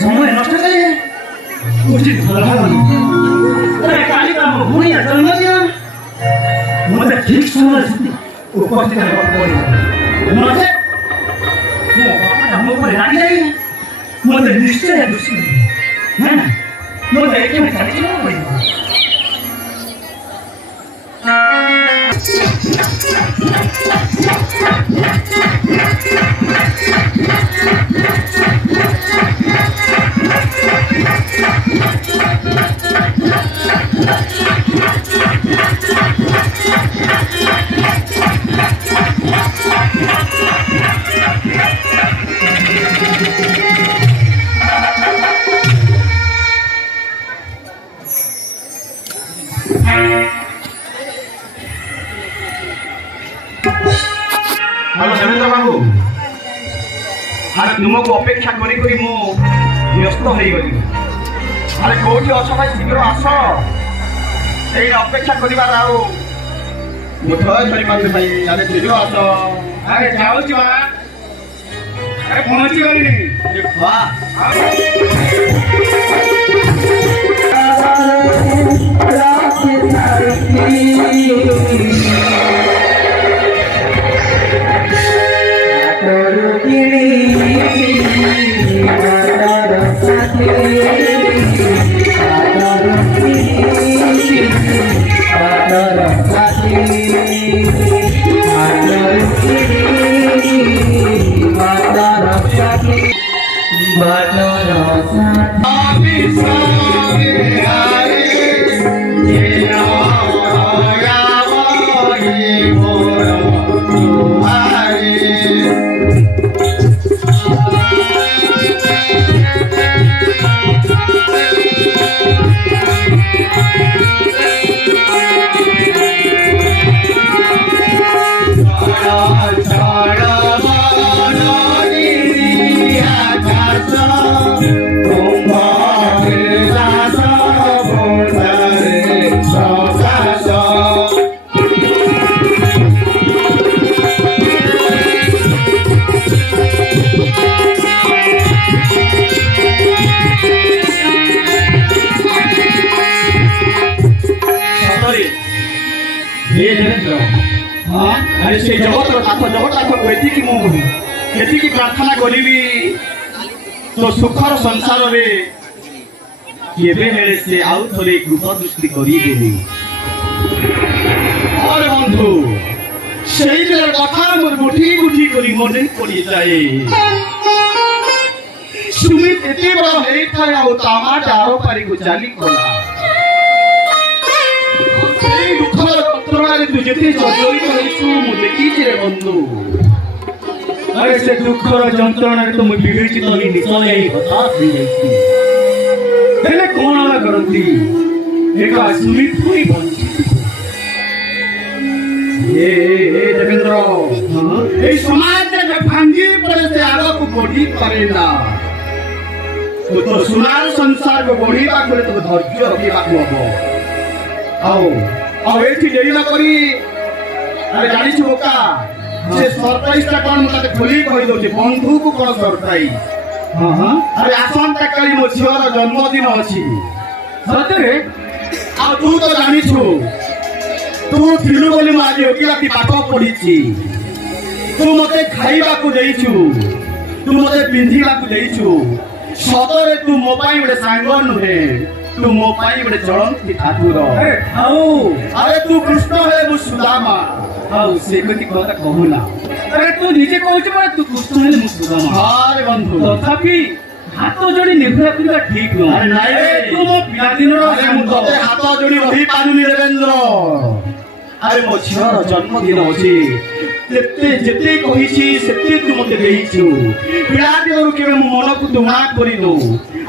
समय नष्ट करे उचित काली भूमि जन्मदिन मत ठीक समय उपस्थित मत निश्चय हेलो देवेंद्र बाबू अरे तुमको अपेक्षा करी करी मु व्यस्त हो गली अरे कोठी अछ भाई शीघ्र आस ए अपेक्षा करिबार आउ मुठय धरि पाते भाई अरे शीघ्र आस अरे जाऊ छी बा अरे पहुंची गली नहीं वाह अरे से जगत जगत मुझे प्रार्थना करी तो सुखर संसार रे से आउ थे कृप दृष्टि करी और बंधु से कथा मोर गुठी गुठी करी मन पड़ी जाए सुमित एते बड़ होता है तामा डारो पारी को जाली कोला तू जिते जर्जरित होइछु मु देखिछि रे बंधु अरे से दुखर जंत्रणा रे तो मु विवेचित होई निश्चय एई हताश होई जाइछि हेले कोन करंती एका सुमित होई बंधु ए देवेंद्र ए समाज रे भांगी पड़े से आगो को बढ़ी पारे ना तो सुनार संसार को बढ़ीबा करे तो धैर्य रखिबा को हबो आओ और एठी देरी ना करी अरे जानी छु बोका से सरप्राइज ता कोन मते खोली कहि दोछि बंधु को कोन सरप्राइज हां हां अरे आसन ता कली मो झियर जन्मदिन अछि सतरे आ तू तो जानी छु तू थिलु बोली म आज ओकी राती पाठ पढिछि तू मते खाइबा को देइछु तू मते पिंधिबा को देइछु सतरे तू मोबाइल रे सांग नुहे ତୁ ମୋ ପାଇଁ ଗୋଟେ ଚଳନ୍ତି ଠାକୁର ଆରେ ଆଉ ଆରେ ତୁ କୃଷ୍ଣ ହେଲେ ମୁଁ ସୁଦାମା ଆଉ ସେମିତି କଥା କହୁନା ଆରେ ତୁ ନିଜେ କହୁଛୁ ପରା ତୁ କୃଷ୍ଣ ହେଲେ ମୁଁ ସୁଦାମା ଆରେ ବନ୍ଧୁ ତଥାପି ହାତ ଯୋଡି ନିର୍ଭର କରିବା ଠିକ ନୁହଁ ଆରେ ନାଇଁ ରେ। ତୁ ମୋ ପିଲାଦିନର ଆରେ ମୁଁ ତତେ ହାତ ଯୋଡି ରହିପାରୁନି ଦେବେନ୍ଦ୍ର ଆରେ ମୋ ଝିଅର ଜନ୍ମଦିନ ଅଛି ଯେତେ ଯେତେ କହିଛି ସେତେ ତୁ ମତେ ଦେଇଛୁ ପିଲାଦିନରୁ କେବେ ମୋ ମନକୁ ତୁ ମା କରିନୁ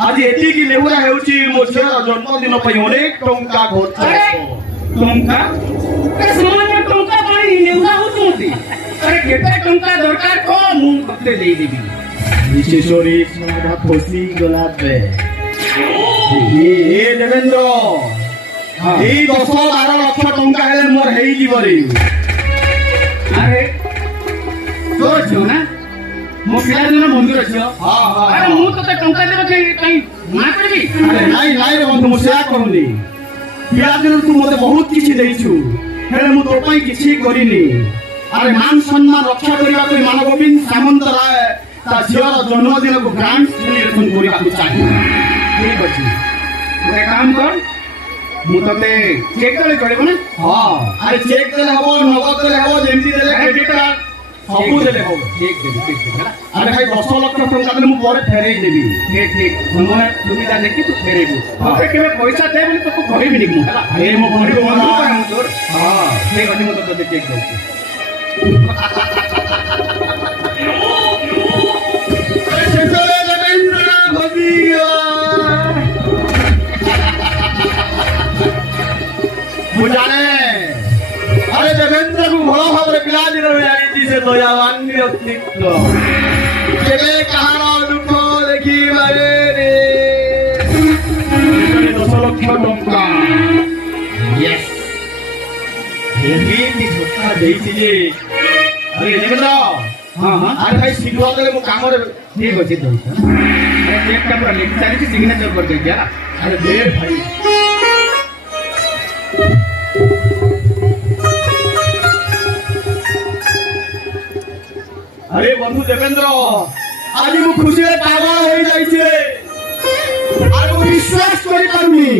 ଆଜି ଏତିକି ଲେହୁରା ହେଉଛି ମୋ ଝିଅର ଜନ୍ମଦିନ ପାଇଁ ଅନେକ ଟଙ୍କା ଖର୍ଚ୍ଚ ଆରେ ଟଙ୍କା ଆରେ ସାମାନ୍ୟ ଟଙ୍କା ପାଇଁ ନେଉନା ହଉଛନ୍ତି ଆରେ କେତେ ଟଙ୍କା ଦରକାର କହ ମୁଁ ତତେ ଦେଇଦେବି ବିଶେଷରେ ଖସି ଗଲା ବେ ଏ ଦେବେନ୍ଦ୍ର ଏଇ 10-12 ଲକ୍ଷ ଟଙ୍କା ହେଲେ ମୋର ହେଇଯିବରେ ଆରେ ତୋର ଝିଅ ନା ମୋ ପିଲାଦିନ ବନ୍ଧୁର ଝିଅ ଆରେ ମୁଁ ତତେ ଟଙ୍କା ଦେବା ପାଇଁ ମନା କରିବି ଆରେ ନାଇଁ ନାଇଁ ରେ ବନ୍ଧୁ ମୁଁ ସେୟା କରୁନି ପିଲାଦିନରୁ ତୁ ମତେ ବହୁତ କିଛି ଦେଇଛୁ ହେଲେ ମୁଁ ତୋ ପାଇଁ କିଛି କରିନି ଆରେ ମାନ ସମ୍ମାନ ରକ୍ଷା କରିବା ପାଇଁ ମାନଗୋବିନ୍ଦ ସାମନ୍ତ ରାୟ ତା ଝିଅର ଜନ୍ମଦିନକୁ ଗ୍ରାଣ୍ଡ ସେଲିବ୍ରେସନ କରିବାକୁ ଚାହେଁ ଠିକ ଅଛି ଗୋଟେ କାମ କର ମୁଁ ତତେ ଚେକ୍ କଲେ ଚଳିବ ନା ହଁ ଆରେ ଚେକ୍ ଦେଲେ ହବ ନଗଦ ଦେଲେ ହବ ଯେମିତି ଦେଲେ କ୍ରେଡିଟ୍ କାର୍ଡ ସବୁ ଦେଲେ ହବ ଠିକ ଦେବି ହେଲା ଆରେ ଭାଇ 10 ଲକ୍ଷ ଟଙ୍କା ଦେଲେ ମୁଁ ପରେ ଫେରେଇ ଦେବି ଠିକ ଠିକ ସମୟ ସୁବିଧା ଦେଖି ତୁ ଫେରେଇବୁ ତତେ କେବେ ପଇସା ଦେ ବୋଲି ତୋକୁ କହିବିନି ମୁଁ ହେଲା ଏ ମୋ ବନ୍ଧୁ ବନ୍ଧୁ କରେ ମୁଁ ତୋର ହଁ ଠିକ ଅଛି ମୁଁ ତତେ ଚେକ୍ ଦଉଛି ଶେଷରେ ଦେବେନ୍ଦ୍ର ହଜିଗଲା ମୁଁ ଜାଣେ ଆରେ ଦେବେନ୍ଦ୍ରକୁ ଭଲ ଭାବରେ ପିଲାଦିନରୁ ଜାଣିଛି ସେ ଦୟାବାନ ବ୍ୟକ୍ତିତ୍ୱ କେବେ କାହାର ଦୁଃଖ ଦେଖିବାରେ ରେ 10 ଲକ୍ଷ ଟଙ୍କା ୟେସ୍ ଏମିତି ସତ୍ତା ଦେଇଛି ଯେ ଆରେ ଦେବେନ୍ଦ୍ର ହଁ ହଁ ଆରେ ଭାଇ ଶୀଘ୍ର ଦେଲେ ମୁଁ କାମରେ ଠିକ ଅଛି ଦଉଛି ଚେକଟା ପୁରା ଲେଖି ସାରିଛି ସିଗ୍ନେଚର କରିଦେଇଛି ହେଲା ଆରେ ଦେ ଭାଇ আরে বন্ধু দেবেন্দ্র আজ মু খুশিরে পাগল হয়ে যাইছে আর মু বিশ্বাস করি পারুনি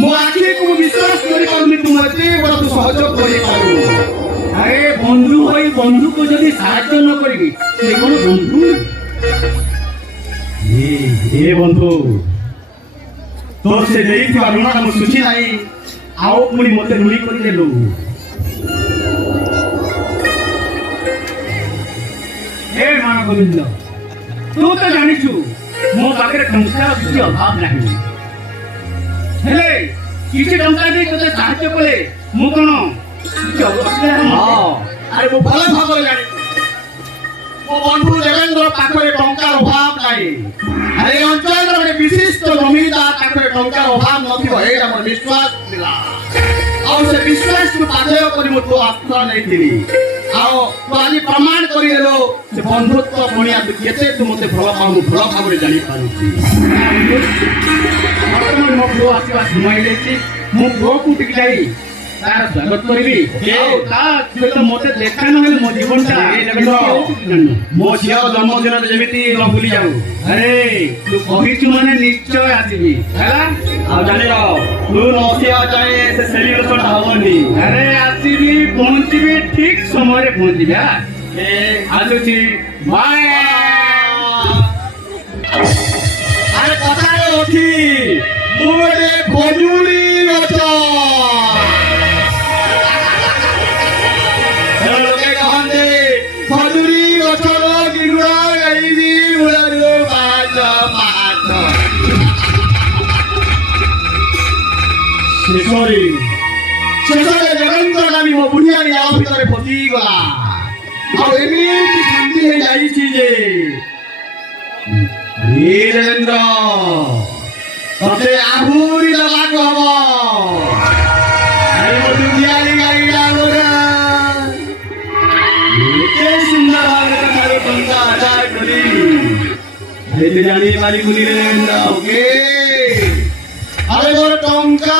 মো আখিকে মু বিশ্বাস করি পারুনি তুমি এতে বড় তু সহযোগ করি পারু আরে বন্ধু হই বন্ধুকে যদি সাহায্য ন করবি সে কোন বন্ধু এ বন্ধু তোর সে দেইଥିବା ଋଣଟା ମୁଁ ଶୁଝି ନାହିଁ ଆଉ ପୁଣି ମତେ ଋଣୀ କରିଦେଲୁ हे मान गोविंद तू तो जानिछु मो पाखरे टंकार किछि अभाव नाही हेले किछि टंका दे तते साहाय्य कले मु कोन किछि अवस्था ହଁ ଆରେ ମୁଁ ଭଲ ଭାବରେ ଜାଣି ମୋ ବନ୍ଧୁ ଦେବେନ୍ଦ୍ର ପାଖରେ ଟଙ୍କାର ଅଭାବ ନାହିଁ ଆରେ ଏ ଅଞ୍ଚଳର ଗୋଟେ ବିଶିଷ୍ଟ ଜମିଦାର ପାଖରେ ଟଙ୍କାର ଅଭାବ ନଥିବ ଏଇଟା ମୋର ବିଶ୍ୱାସ ଥିଲା ଆଉ ସେ ବିଶ୍ୱାସକୁ ପାଥେୟ କରି ମୁଁ ତୋ ଆଶ୍ରୟ ନେଇଥିଲି ଆଉ ତୁ ଆଜି ପ୍ରମାଣ କରିଦେଲୁ ସେ ବନ୍ଧୁତ୍ୱ ପୁଣିଆ ତୁ କେତେ ତୁ ମତେ ଭଲ ଭାବରେ ଜାଣିପାରୁଛି ବର୍ତ୍ତମାନ ମୋ ପୁଅ ଆସିବା ସମୟ ହେଇଯାଇଛି ମୁଁ ପୁଅକୁ ଟିକେ ଯାଇ ତାର ସ୍ୱାଗତ କରିବି ଆଉ ତା ସହିତ ମତେ ଦେଖା ନହେଲେ ମୋ ଜୀବନଟା ମୋ ଝିଅର ଜନ୍ମଦିନରେ ଯେମିତି ନ ଭୁଲି ଯାଉ ଆରେ ତୁ କହିଛୁ ମାନେ ନିଶ୍ଚୟ ଆସିବି ହେଲା ଆଉ ଜାଣିଲ ତୁ ନ ଆସିବା ଯାଏ ସେ ସେଲିବ୍ରେସନ ହବନି ଆରେ ଆସିବି ପହଞ୍ଚିବି ଠିକ ସମୟରେ ପହଞ୍ଚିବି ହେଲା ଆସୁଛି ବାଏ ଆରେ କଥାରେ ଅଛି ମୁଁ ଗୋଟେ ଖଜୁରୀ ଗଛ ଲୋକେ କହନ୍ତି ଖଜୁରୀ ଗଛର ଗିଗୁଡ଼ା ଗାଇବି ମୂଳରୁ ପାହାଚ ପାହାଚ ଶେଷରେ ଦେବେନ୍ଦ୍ର ନାମୀ ମୋ ବୁଢ଼ିଆଣୀ ଆଳ ଭିତରେ ଫସିଗଲା ଆଉ ଏମିତି ଶାନ୍ତି ହେଇଯାଇଛି ଯେ ଦେବେନ୍ଦ୍ର ତତେ ଆହୁରି ଦେବାକୁ ହବ ଆରେ ମୋ ବୁଢ଼ିଆଣୀ ଗାଇଲା ମୋରା ଏତେ ସୁନ୍ଦର ଭାବରେ ତାର ଟଙ୍କା ଆଦାୟ କରି ଏତେ ଜାଣି ପାରିବୁନି ଦେବେନ୍ଦ୍ର ଓକେ ଆରେ ମୋର ଟଙ୍କା